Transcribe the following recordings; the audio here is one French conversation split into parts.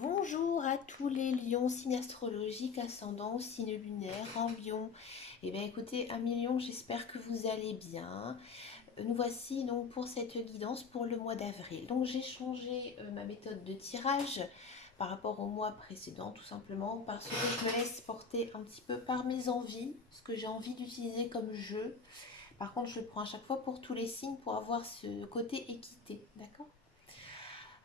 Bonjour à tous les lions, signe astrologique, ascendant, signe lunaire, en lion. Eh bien écoutez, amis lions, j'espère que vous allez bien. Nous voici donc pour cette guidance pour le mois d'avril. Donc j'ai changé ma méthode de tirage par rapport au mois précédent, tout simplement parce que je me laisse porter un petit peu par mes envies, ce que j'ai envie d'utiliser comme jeu. Par contre, je le prends à chaque fois pour tous les signes pour avoir ce côté équité, d'accord?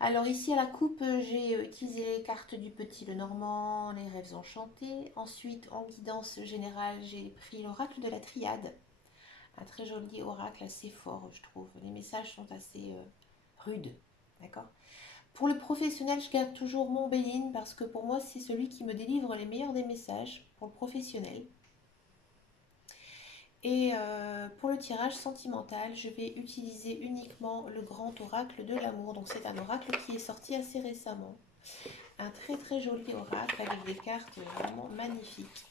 Alors ici à la coupe, j'ai utilisé les cartes du Petit Lenormand, les rêves enchantés. Ensuite, en guidance générale, j'ai pris l'oracle de la Triade. Un très joli oracle, assez fort, je trouve. Les messages sont assez rudes. D'accord. Pour le professionnel, je garde toujours mon Béline parce que pour moi, c'est celui qui me délivre les meilleurs des messages pour le professionnel. Et pour le tirage sentimental, je vais utiliser uniquement le grand oracle de l'amour. Donc c'est un oracle qui est sorti assez récemment. Un très très joli oracle avec des cartes vraiment magnifiques.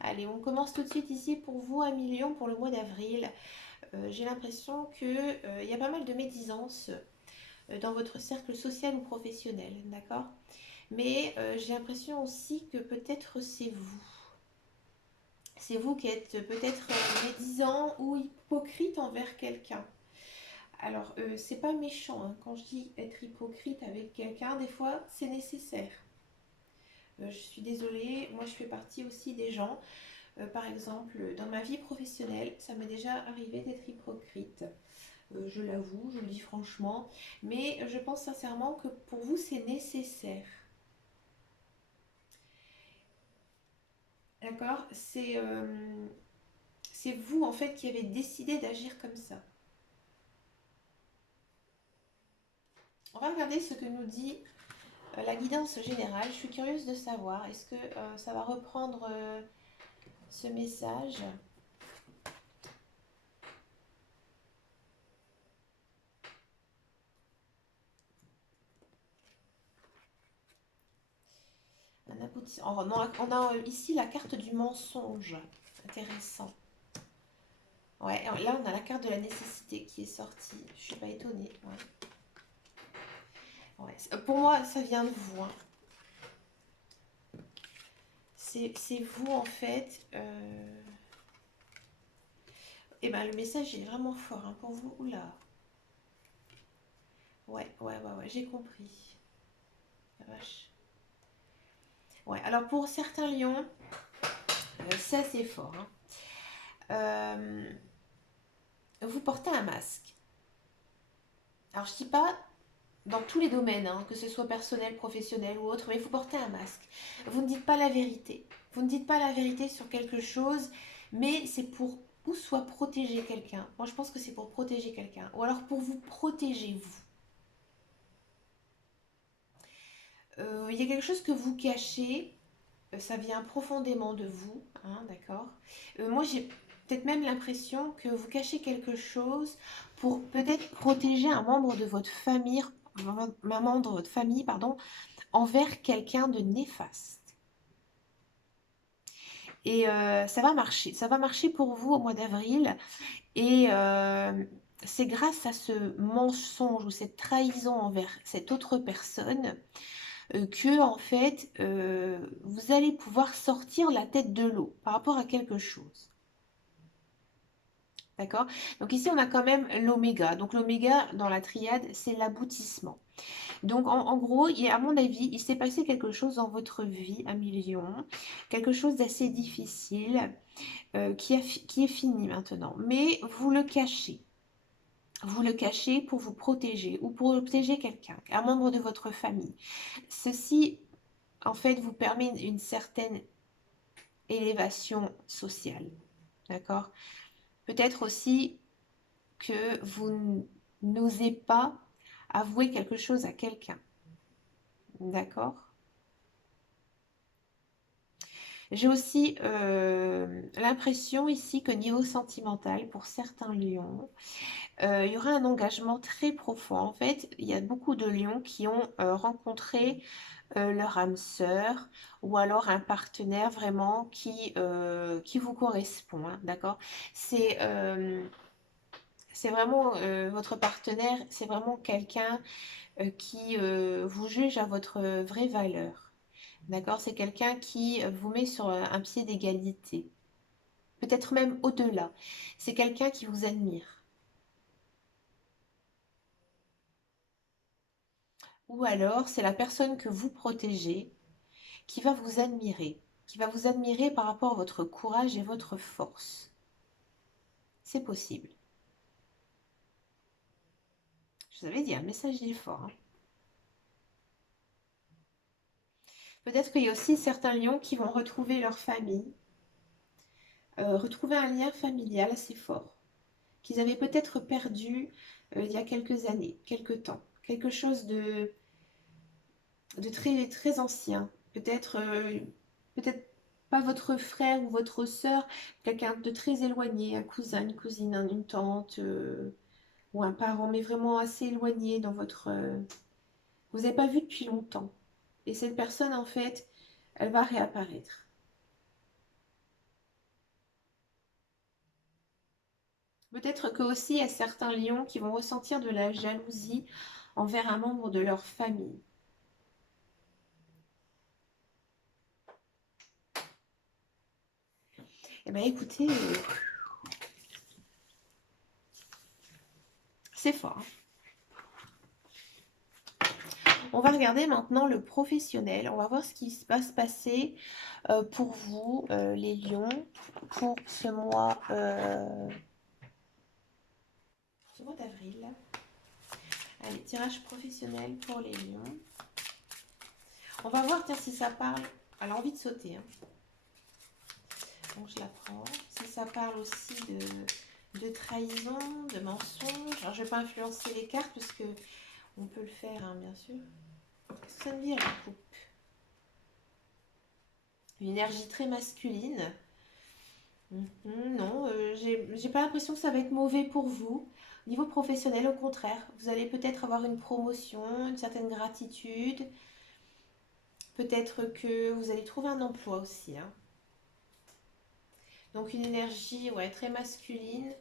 Allez, on commence tout de suite ici pour vous, amis Lion, pour le mois d'avril. J'ai l'impression qu'il y a pas mal de médisance dans votre cercle social ou professionnel, d'accord? Mais j'ai l'impression aussi que peut-être c'est vous. C'est vous qui êtes peut-être médisant ou hypocrite envers quelqu'un. Alors, c'est pas méchant, hein. Quand je dis être hypocrite avec quelqu'un, des fois, c'est nécessaire. Je suis désolée, moi je fais partie aussi des gens. Par exemple, dans ma vie professionnelle, ça m'est déjà arrivé d'être hypocrite. Je l'avoue, je le dis franchement. Mais je pense sincèrement que pour vous, c'est nécessaire. D'accord. C'est vous, en fait, qui avez décidé d'agir comme ça. On va regarder ce que nous dit la guidance générale. Je suis curieuse de savoir, est-ce que ça va reprendre ce message? Un aboutissement. On a ici la carte du mensonge. Intéressant. Ouais, là on a la carte de la nécessité qui est sortie. Je suis pas étonnée. Ouais. Ouais, pour moi, ça vient de vous, hein. C'est vous en fait. Et ben le message est vraiment fort, hein, pour vous. Oula. Ouais, j'ai compris. La vache. Ouais, alors pour certains lions, ça c'est fort, hein. Euh, vous portez un masque. Alors je dis pas dans tous les domaines, hein, que ce soit personnel, professionnel ou autre, mais vous portez un masque. Vous ne dites pas la vérité. Vous ne dites pas la vérité sur quelque chose, mais c'est pour ou soit protéger quelqu'un. Moi, je pense que c'est pour protéger quelqu'un, ou alors pour vous protéger vous. Il y a quelque chose que vous cachez, ça vient profondément de vous, hein, d'accord. Moi, j'ai peut-être même l'impression que vous cachez quelque chose pour peut-être protéger un membre de votre famille, un membre de votre famille, pardon, envers quelqu'un de néfaste. Et ça va marcher pour vous au mois d'avril. Et c'est grâce à ce mensonge ou cette trahison envers cette autre personne que, en fait, vous allez pouvoir sortir la tête de l'eau par rapport à quelque chose. D'accord? Donc ici, on a quand même l'oméga. Donc l'oméga, dans la triade, c'est l'aboutissement. Donc, en gros, à mon avis, il s'est passé quelque chose dans votre vie, un million, quelque chose d'assez difficile qui est fini maintenant. Mais vous le cachez. Vous le cachez pour vous protéger ou pour protéger quelqu'un, un membre de votre famille. Ceci, en fait, vous permet une certaine élévation sociale. D'accord? Peut-être aussi que vous n'osez pas avouer quelque chose à quelqu'un. D'accord? J'ai aussi l'impression ici que niveau sentimental, pour certains lions, il y aura un engagement très profond. En fait, il y a beaucoup de lions qui ont rencontré leur âme sœur ou alors un partenaire vraiment qui vous correspond, hein, d'accord? C'est C'est vraiment votre partenaire, c'est vraiment quelqu'un qui vous juge à votre vraie valeur. D'accord? C'est quelqu'un qui vous met sur un pied d'égalité. Peut-être même au-delà. C'est quelqu'un qui vous admire. Ou alors, c'est la personne que vous protégez qui va vous admirer. Qui va vous admirer par rapport à votre courage et votre force. C'est possible. Je vous avais dit, un message il est fort, hein. Peut-être qu'il y a aussi certains lions qui vont retrouver leur famille, retrouver un lien familial assez fort, qu'ils avaient peut-être perdu il y a quelques années, quelques temps. Quelque chose de très, très ancien. Peut-être pas votre frère ou votre sœur, quelqu'un de très éloigné, un cousin, une cousine, une tante ou un parent, mais vraiment assez éloigné dans votre... vous n'avez pas vu depuis longtemps. Et cette personne, en fait, elle va réapparaître. Peut-être que aussi il y a certains lions qui vont ressentir de la jalousie envers un membre de leur famille. Eh bien écoutez, c'est fort, hein. On va regarder maintenant le professionnel. On va voir ce qui va se passer pour vous, les lions, pour ce mois d'avril. Allez, tirage professionnel pour les lions. On va voir tiens, si ça parle. Elle a envie de sauter, hein. Donc je la prends. Si ça parle aussi de trahison, de mensonge. Alors je ne vais pas influencer les cartes parce que on peut le faire, hein, bien sûr. Qu'est-ce que ça me dit, la coupe? Une énergie très masculine. Non, j'ai pas l'impression que ça va être mauvais pour vous. Niveau professionnel, au contraire, vous allez peut-être avoir une promotion, une certaine gratitude. Peut-être que vous allez trouver un emploi aussi, hein. Donc une énergie ouais, très masculine.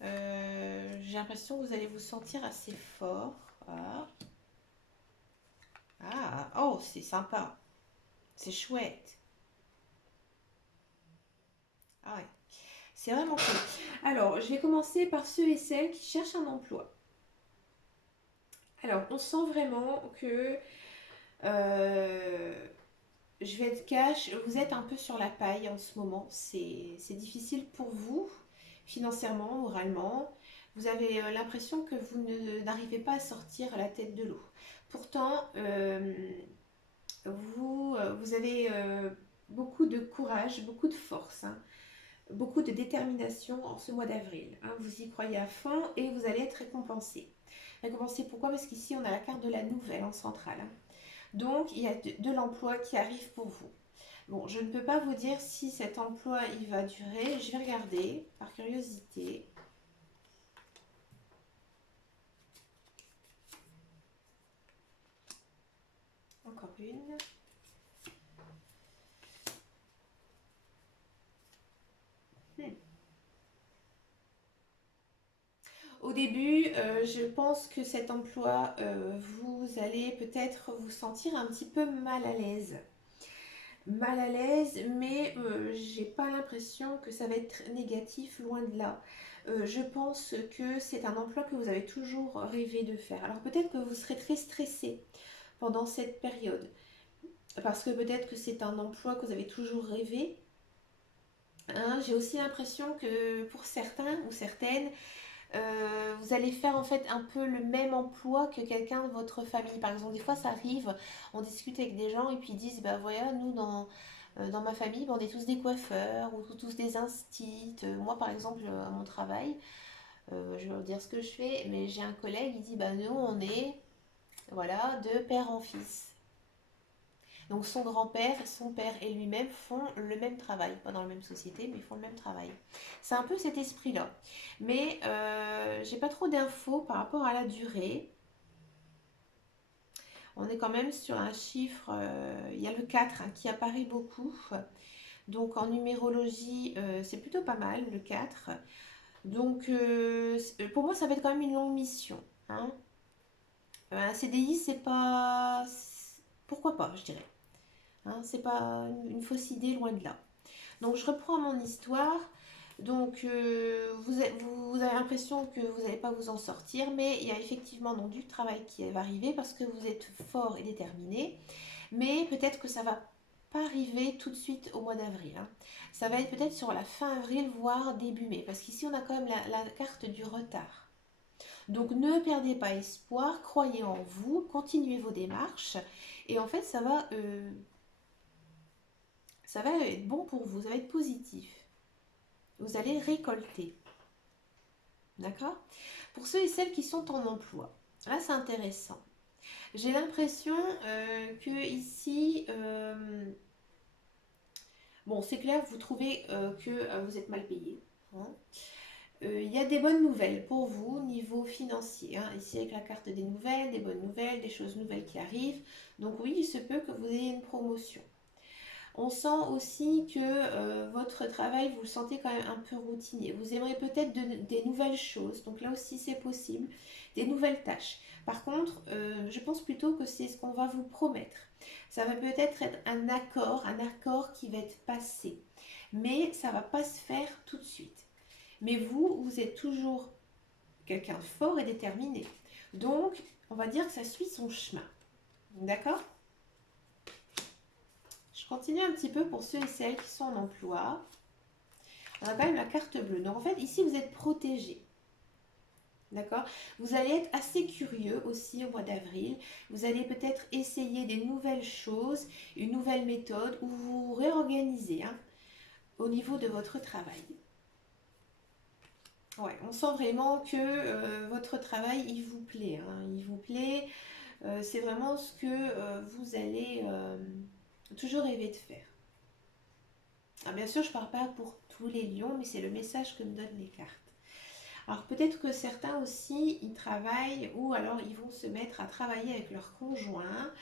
J'ai l'impression que vous allez vous sentir assez fort. Ah, oh, c'est sympa. C'est chouette. Ah ouais, c'est vraiment cool. Alors, je vais commencer par ceux et celles qui cherchent un emploi. Alors, on sent vraiment que, euh, je vais être cash, vous êtes un peu sur la paille en ce moment. C'est difficile pour vous, financièrement, moralement. Vous avez l'impression que n'arrivez pas à sortir la tête de l'eau. Pourtant, vous avez beaucoup de courage, beaucoup de force, hein, beaucoup de détermination en ce mois d'avril, hein. Vous y croyez à fond et vous allez être récompensé. Récompensé pourquoi? Parce qu'ici on a la carte de la nouvelle en centrale, hein. Donc il y a de l'emploi qui arrive pour vous. Bon, je ne peux pas vous dire si cet emploi il va durer. Je vais regarder par curiosité. Encore une. Hmm. Au début, je pense que cet emploi, vous allez peut-être vous sentir un petit peu mal à l'aise. Mal à l'aise, mais j'ai pas l'impression que ça va être négatif, loin de là. Je pense que c'est un emploi que vous avez toujours rêvé de faire. Alors peut-être que vous serez très stressé pendant cette période, parce que peut-être que c'est un emploi que vous avez toujours rêvé, hein. J'ai aussi l'impression que pour certains ou certaines, vous allez faire en fait un peu le même emploi que quelqu'un de votre famille. Par exemple, des fois ça arrive, on discute avec des gens et puis ils disent, bah voilà, nous dans ma famille, bah, on est tous des coiffeurs ou tous des instits. Moi par exemple, à mon travail, je vais vous dire ce que je fais, mais j'ai un collègue, il dit, bah nous on est, voilà, de père en fils. Donc son grand-père, son père et lui-même font le même travail, pas dans la même société, mais ils font le même travail. C'est un peu cet esprit-là. Mais j'ai pas trop d'infos par rapport à la durée. On est quand même sur un chiffre, il y a le 4 hein, qui apparaît beaucoup. Donc en numérologie, c'est plutôt pas mal le 4. Donc, pour moi, ça va être quand même une longue mission, hein. Un CDI, c'est pas... Pourquoi pas, je dirais. Hein, c'est pas une fausse idée, loin de là. Donc, je reprends mon histoire. Donc, vous avez l'impression que vous n'allez pas vous en sortir, mais il y a effectivement donc, du travail qui va arriver parce que vous êtes fort et déterminé. Mais peut-être que ça va pas arriver tout de suite au mois d'avril, hein. Ça va être peut-être sur la fin avril, voire début mai, parce qu'ici on a quand même la carte du retard. Donc ne perdez pas espoir, croyez en vous, continuez vos démarches, et en fait ça va être bon pour vous, ça va être positif. Vous allez récolter, d'accord? Pour ceux et celles qui sont en emploi, là c'est intéressant. J'ai l'impression que ici, bon, c'est clair, vous trouvez que vous êtes mal payé, hein. Il y a des bonnes nouvelles pour vous au niveau financier, hein. Ici, avec la carte des nouvelles, des bonnes nouvelles, des choses nouvelles qui arrivent. Donc oui, il se peut que vous ayez une promotion. On sent aussi que votre travail, vous le sentez quand même un peu routinier. Vous aimeriez peut-être des nouvelles choses. Donc là aussi, c'est possible. Des nouvelles tâches. Par contre, je pense plutôt que c'est ce qu'on va vous promettre. Ça va peut-être être un accord qui va être passé. Mais ça ne va pas se faire tout de suite. Mais vous, vous êtes toujours quelqu'un de fort et déterminé. Donc, on va dire que ça suit son chemin. D'accord? Je continue un petit peu pour ceux et celles qui sont en emploi. On a quand même la carte bleue. Donc, en fait, ici, vous êtes protégé. D'accord? Vous allez être assez curieux aussi au mois d'avril. Vous allez peut-être essayer des nouvelles choses, une nouvelle méthode, ou vous réorganiser, hein, au niveau de votre travail. Ouais, on sent vraiment que votre travail, il vous plaît, hein, il vous plaît. C'est vraiment ce que vous allez toujours rêver de faire. Ah, bien sûr, je ne parle pas pour tous les lions, mais c'est le message que me donnent les cartes. Alors peut-être que certains aussi, ils travaillent ou alors ils vont se mettre à travailler avec leur conjoint.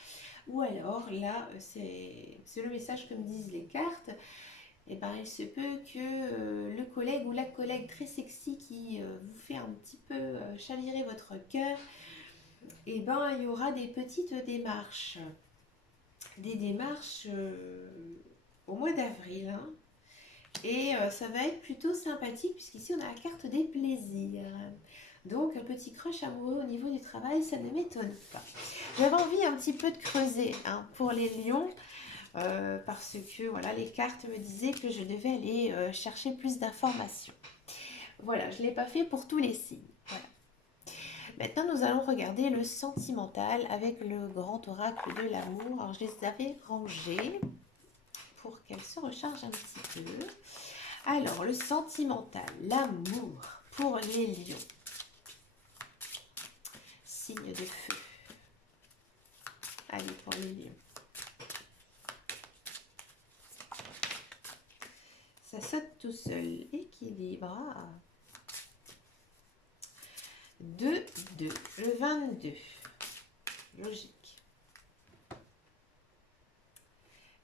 Ou alors, là, c'est le message que me disent les cartes. Eh ben, il se peut que le collègue ou la collègue très sexy qui vous fait un petit peu chavirer votre cœur, eh ben, il y aura des petites démarches. Des démarches au mois d'avril, hein. Et ça va être plutôt sympathique puisqu'ici on a la carte des plaisirs. Donc un petit crush amoureux au niveau du travail, ça ne m'étonne pas. J'avais envie un petit peu de creuser, hein, pour les lions parce que voilà, les cartes me disaient que je devais aller chercher plus d'informations. Voilà, je ne l'ai pas fait pour tous les signes. Voilà. Maintenant, nous allons regarder le sentimental avec le grand oracle de l'amour. Alors, je les avais rangés pour qu'elle se recharge un petit peu. Alors, le sentimental, l'amour pour les lions. Signe de feu. Allez, pour les lions. Ça saute tout seul. Équilibre. 2, 2. Le 22. Logique.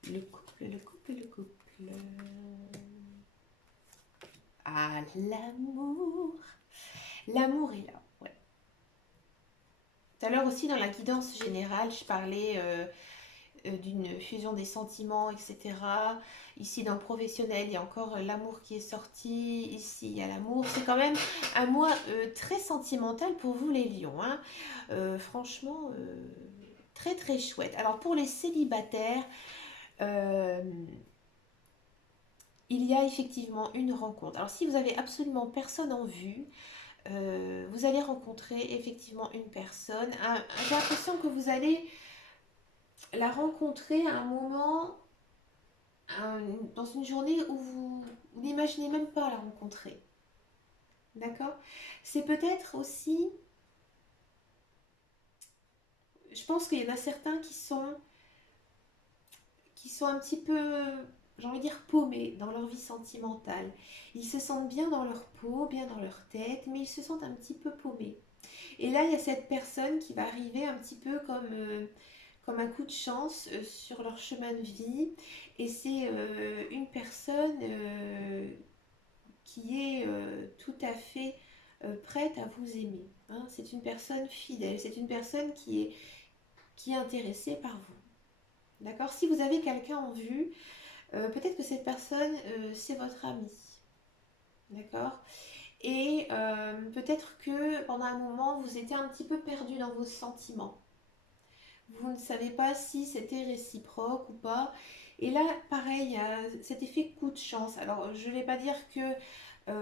Le couple, le couple, le couple. Ah, l'amour. L'amour est là, ouais. Tout à l'heure aussi, dans la guidance générale, je parlais d'une fusion des sentiments, etc. Ici, dans le professionnel, il y a encore l'amour qui est sorti. Ici, il y a l'amour. C'est quand même un mois très sentimental pour vous, les lions, hein. Franchement, très, très chouette. Alors, pour les célibataires, euh, il y a effectivement une rencontre. Alors, si vous avez absolument personne en vue, vous allez rencontrer effectivement une personne. J'ai l'impression que vous allez la rencontrer à un moment, dans une journée où vous n'imaginez même pas la rencontrer. D'accord? C'est peut-être aussi, je pense qu'il y en a certains qui sont un petit peu, j'ai envie de dire, paumés dans leur vie sentimentale. Ils se sentent bien dans leur peau, bien dans leur tête, mais ils se sentent un petit peu paumés. Et là, il y a cette personne qui va arriver un petit peu comme un coup de chance sur leur chemin de vie. Et c'est une personne qui est tout à fait prête à vous aimer. Hein. C'est une personne fidèle, c'est une personne qui est intéressée par vous. D'accord? Si vous avez quelqu'un en vue, peut-être que cette personne, c'est votre ami. D'accord? Et peut-être que pendant un moment, vous étiez un petit peu perdu dans vos sentiments. Vous ne savez pas si c'était réciproque ou pas. Et là, pareil, il y a cet effet coup de chance. Alors, je ne vais pas dire que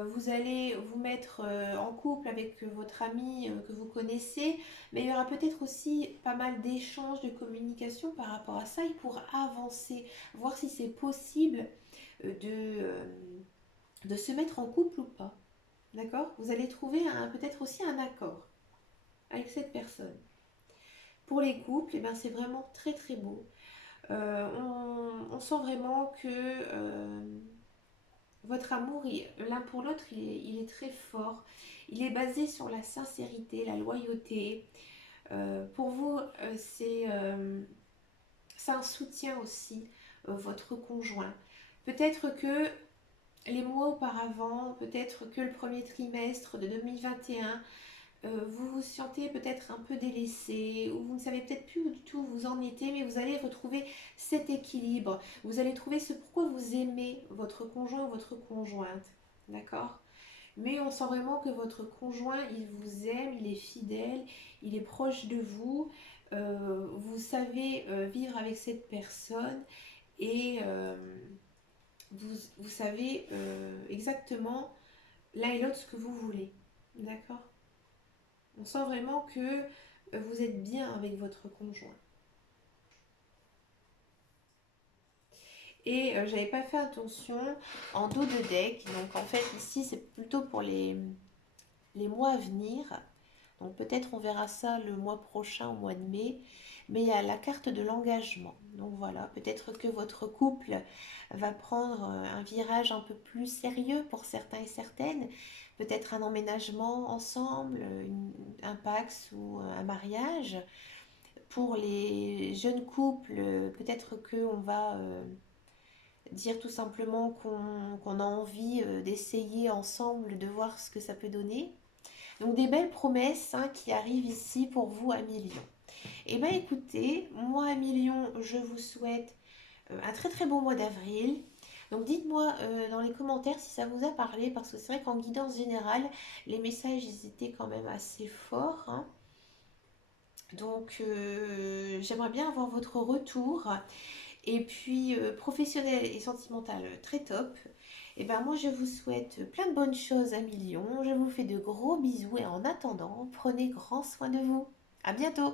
vous allez vous mettre en couple avec votre ami que vous connaissez, mais il y aura peut-être aussi pas mal d'échanges, de communication par rapport à ça et pour avancer, voir si c'est possible de se mettre en couple ou pas. D'accord? Vous allez trouver peut-être aussi un accord avec cette personne. Pour les couples, eh ben, c'est vraiment très très beau. On sent vraiment que votre amour, l'un pour l'autre, il est très fort. Il est basé sur la sincérité, la loyauté. Pour vous, c'est un soutien aussi, votre conjoint. Peut-être que les mois auparavant, peut-être que le premier trimestre de 2021, vous vous sentez peut-être un peu délaissé ou vous ne savez peut-être plus du tout où vous en étiez, mais vous allez retrouver cet équilibre. Vous allez trouver ce pourquoi vous aimez votre conjoint ou votre conjointe. D'accord? Mais on sent vraiment que votre conjoint, il vous aime, il est fidèle, il est proche de vous. Vous savez vivre avec cette personne et vous savez exactement l'un et l'autre ce que vous voulez. D'accord? On sent vraiment que vous êtes bien avec votre conjoint. Et j'avais pas fait attention en dos de deck. Donc en fait ici c'est plutôt pour les mois à venir. Donc peut-être on verra ça le mois prochain, au mois de mai. Mais il y a la carte de l'engagement. Donc voilà, peut-être que votre couple va prendre un virage un peu plus sérieux pour certains et certaines. Peut-être un emménagement ensemble, un pax ou un mariage. Pour les jeunes couples, peut-être qu'on va dire tout simplement qu'on a envie d'essayer ensemble, de voir ce que ça peut donner. Donc des belles promesses hein, qui arrivent ici pour vous à Million. Eh bien écoutez, moi à Million, je vous souhaite un très très beau mois d'avril. Donc dites-moi dans les commentaires si ça vous a parlé, parce que c'est vrai qu'en guidance générale, les messages ils étaient quand même assez forts. Hein. Donc j'aimerais bien avoir votre retour. Et puis professionnel et sentimental très top. Et ben moi je vous souhaite plein de bonnes choses à Million. Je vous fais de gros bisous et en attendant, prenez grand soin de vous. À bientôt.